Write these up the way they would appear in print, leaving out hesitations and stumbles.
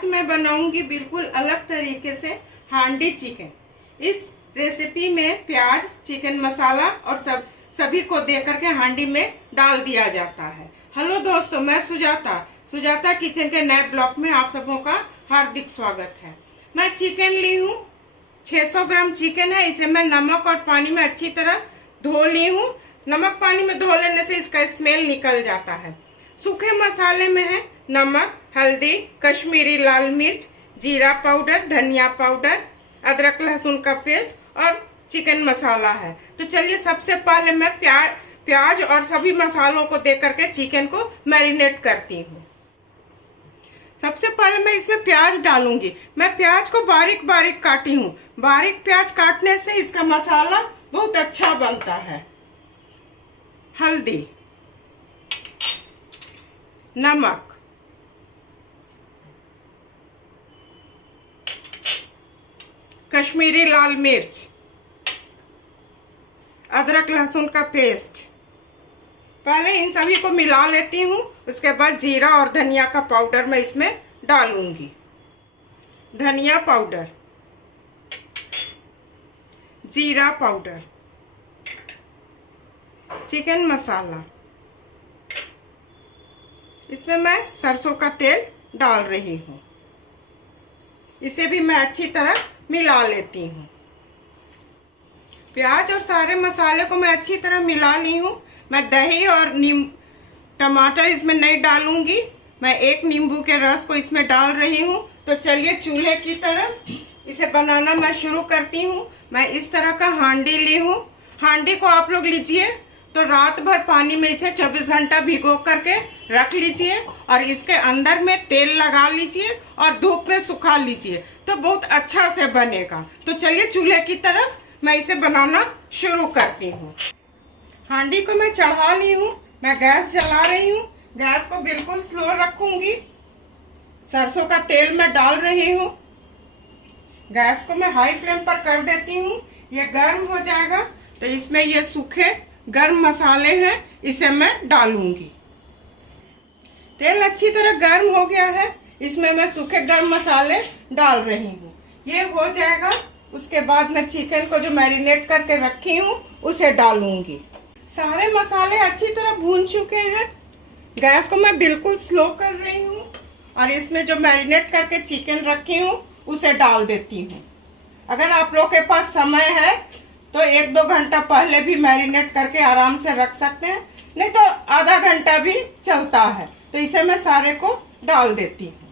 आज मैं बनाऊंगी बिल्कुल अलग तरीके से हांडी चिकन। इस रेसिपी में प्याज, चिकन मसाला और सभी को दे करके हांडी में डाल दिया जाता है। हेलो दोस्तों, मैं सुजाता किचन के नए ब्लॉग में आप सबों का हार्दिक स्वागत है। मैं चिकन ली हूँ, 600 ग्राम चिकन है। इसे मैं नमक और पानी में अच्छी तरह धो ली हूँ। नमक पानी में धो लेने से इसका स्मेल निकल जाता है। सूखे मसाले में है नमक, हल्दी, कश्मीरी लाल मिर्च, जीरा पाउडर, धनिया पाउडर, अदरक लहसुन का पेस्ट और चिकन मसाला है। तो चलिए सबसे पहले मैं प्याज और सभी मसालों को दे करके चिकन को मैरिनेट करती हूँ। सबसे पहले मैं इसमें प्याज डालूंगी। मैं प्याज को बारीक बारीक काटी हूँ। बारीक प्याज काटने से इसका मसाला बहुत अच्छा बनता है। हल्दी, नमक, कश्मीरी लाल मिर्च, अदरक लहसुन का पेस्ट। पहले इन सभी को मिला लेती हूँ। उसके बाद जीरा और धनिया का पाउडर मैं इसमें डालूंगी। धनिया पाउडर, जीरा पाउडर, चिकन मसाला। इसमें मैं सरसों का तेल डाल रही हूँ। इसे भी मैं अच्छी तरह मिला लेती हूँ। प्याज और सारे मसाले को मैं अच्छी तरह मिला ली हूँ। मैं दही और टमाटर इसमें नहीं डालूंगी। मैं एक नींबू के रस को इसमें डाल रही हूँ। तो चलिए चूल्हे की तरफ इसे बनाना मैं शुरू करती हूँ। मैं इस तरह का हांडी ली हूँ। हांडी को आप लोग लीजिए तो रात भर पानी में इसे 24 घंटा भिगो करके रख लीजिए और इसके अंदर में तेल लगा लीजिए और धूप में सुखा लीजिए, तो बहुत अच्छा से बनेगा। तो चलिए चूल्हे की तरफ मैं इसे बनाना शुरू करती हूँ। हांडी को मैं चढ़ा ली हूँ। मैं गैस जला रही हूँ। गैस को बिल्कुल स्लो रखूंगी। सरसों का तेल मैं डाल रही हूँ। गैस को मैं हाई फ्लेम पर कर देती हूँ। ये गर्म हो जाएगा तो इसमें ये सूखे गर्म मसाले हैं, इसे मैं डालूंगी। तेल अच्छी तरह गर्म हो गया है। इसमें मैं सूखे गर्म मसाले डाल रही हूँ। ये हो जाएगा, उसके बाद मैं चिकन को जो मैरिनेट करके रखी हूँ उसे डालूंगी। सारे मसाले अच्छी तरह भून चुके हैं। गैस को मैं बिल्कुल स्लो कर रही हूँ और इसमें जो मैरिनेट करके चिकन रखी हूँ उसे डाल देती हूँ। अगर आप लोग के पास समय है तो 1-2 घंटा पहले भी मैरिनेट करके आराम से रख सकते हैं, नहीं तो आधा घंटा भी चलता है। तो इसे मैं सारे को डाल देती हूँ।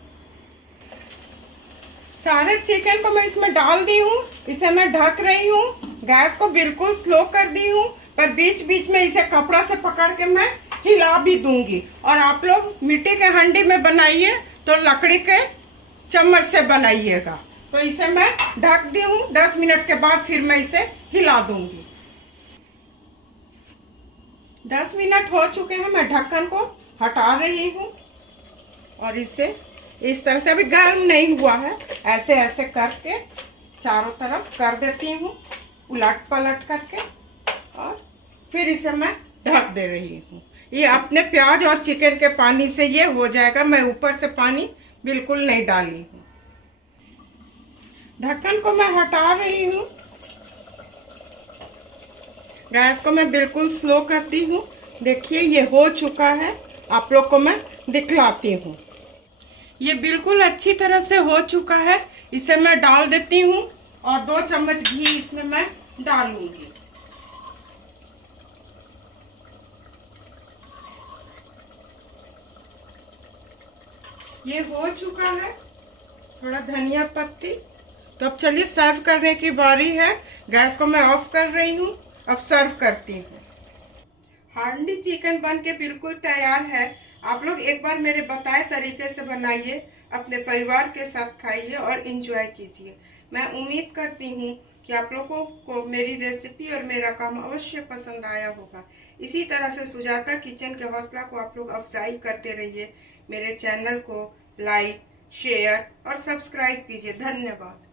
सारे चिकन को मैं इसमें डाल दी हूँ। इसे मैं ढक रही हूँ। गैस को बिल्कुल स्लो कर दी हूँ, पर बीच बीच में इसे कपड़ा से पकड़ के मैं हिला भी दूंगी। और आप लोग मिट्टी के हांडी में बनाइए तो लकड़ी के चम्मच से बनाइएगा। तो इसे मैं ढक दी हूँ। 10 मिनट के बाद फिर मैं इसे हिला दूंगी। 10 मिनट हो चुके हैं। मैं ढक्कन को हटा रही हूँ और इसे इस तरह से, अभी गर्म नहीं हुआ है, ऐसे ऐसे करके चारों तरफ कर देती हूँ, उलट पलट करके, और फिर इसे मैं ढक दे रही हूँ। ये अपने प्याज और चिकन के पानी से ये हो जाएगा। मैं ऊपर से पानी बिल्कुल नहीं डाली हूँ। ढक्कन को मैं हटा रही हूँ। गैस को मैं बिल्कुल स्लो करती हूँ। देखिए ये हो चुका है। आप लोग को मैं दिखलाती हूँ। ये बिल्कुल अच्छी तरह से हो चुका है। इसे मैं डाल देती हूँ और 2 चम्मच घी इसमें मैं डालूंगी। ये हो चुका है। थोड़ा धनिया पत्ती। तो अब चलिए सर्व करने की बारी है। गैस को मैं ऑफ कर रही हूँ। अब सर्व करती हूँ। हांडी चिकन बन के बिल्कुल तैयार है। आप लोग एक बार मेरे बताए तरीके से बनाइए, अपने परिवार के साथ खाइए और एंजॉय कीजिए। मैं उम्मीद करती हूँ कि आप लोगों को मेरी रेसिपी और मेरा काम अवश्य पसंद आया होगा। इसी तरह से सुजाता किचन के हौसला को आप लोग अफजाई करते रहिए। मेरे चैनल को लाइक, शेयर और सब्सक्राइब कीजिए। धन्यवाद।